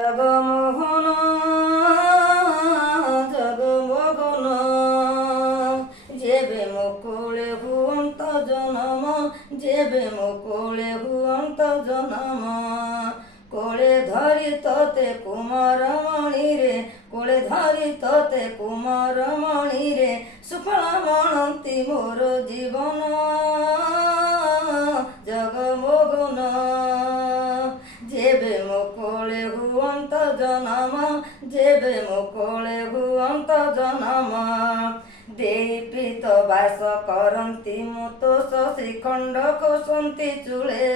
জগমোহন জগমোহন যেবে মুকুলে হুয়ন্ত জনম যেবে মুকুলে হুয়ন্ত জনম কোলে ধরি তোতে কুমারমণি রে কোলে ধরি তোতে কুমারমণি রে সুফল মণন্তি মোর জীবন জগমোহন যেবে মুকুলে হুয়ন্ত জনম যেবে মুকুলে হুয়ন্ত জনম ଦେଇ ପ୍ରୀତ ବାସ କରନ୍ତି ମୁତୋଷ ଶ୍ରୀଖଣ୍ଡ ଖୋସନ୍ତି ଚୂଳେ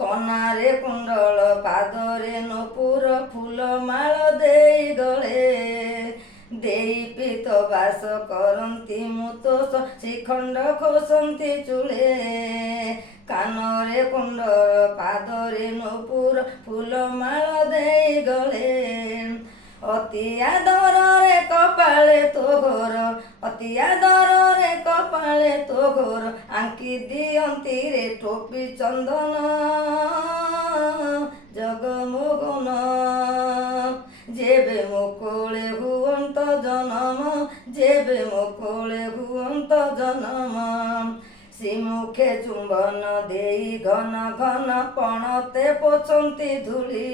କନାରେ କୁଣ୍ଡଳ ପାଦରେ ନୂପୁର ଫୁଲ ମାଳ ଦେଇ ଗଳେ ଦେଇ ପ୍ରୀତ ବାସ କରନ୍ତି ମୁତୋଷ ଶ୍ରୀଖଣ୍ଡ ଖୋସନ୍ତି ଚୂଳେ କାନରେ କୁଣ୍ଡଳ ପାଦରେ ନୂପୁର ଫୁଲ ମାଳ ଦେଇ ଗଳେ ଅତି ଆଦରରେ କପାଳେ ତୋର ଅତି ଆଦରରେ କପାଳେ ତୋର ଆଙ୍କି ଦିଅନ୍ତି ରେ ଟୋପି ଚନ୍ଦନ ଜଗମୋହନ ଯେବେ ମୁକୁଳେ ହୁଅନ୍ତ ଜନମ ଯେବେ ମୁକୁଳେ ହୁଅନ୍ତ ଜନମ ଶ୍ରୀମୁଖେ ଚୁମ୍ବନ ଦେଇ ଘନ ଘନ ପଣତେ ପୋଛନ୍ତି ଧୂଳି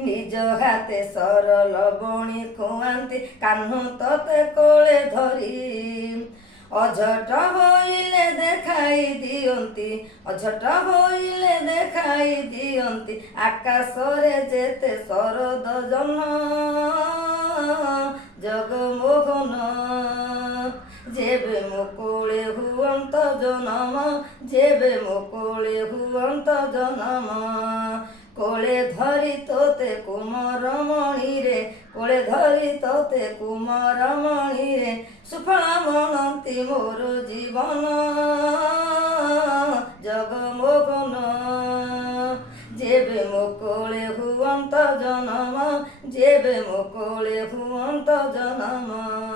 ନିଜ ହାତେ ସରଲ ବଣି ଖୁଆନ୍ତି କାହ୍ନୁ ତତେ କୋଳେ ଧରି ଅଝଟ ହୋଇଲେ ଦେଖାଇ ଦିଅନ୍ତି ଅଝଟ ହୋଇଲେ ଦେଖାଇ ଦିଅନ୍ତି ଆକାଶରେ ଯେତେ ଶରଦ ଜହ୍ନ ଜଗମୋହନ ଯେବେ ମୁକୁଳେ ହୁଅନ୍ତ ଜନମ ଯେବେ ମୁକୁଳେ ହୁଅନ୍ତ ଜନମ କୋଳେ ଧରି ତୋତେ କୁମାରମଣି ରେ କୋଳେ ଧରି ତୋତେ କୁମାରମଣି ରେ ସୁଫଳ ମଣନ୍ତି ମୋର ଜୀବନ ଜଗମୋହନ ଯେବେ ମୁକୁଳେ ହୁଅନ୍ତ ଜନମ ଯେବେ ମୁକୁଳେ ହୁଅନ୍ତ ଜନମ।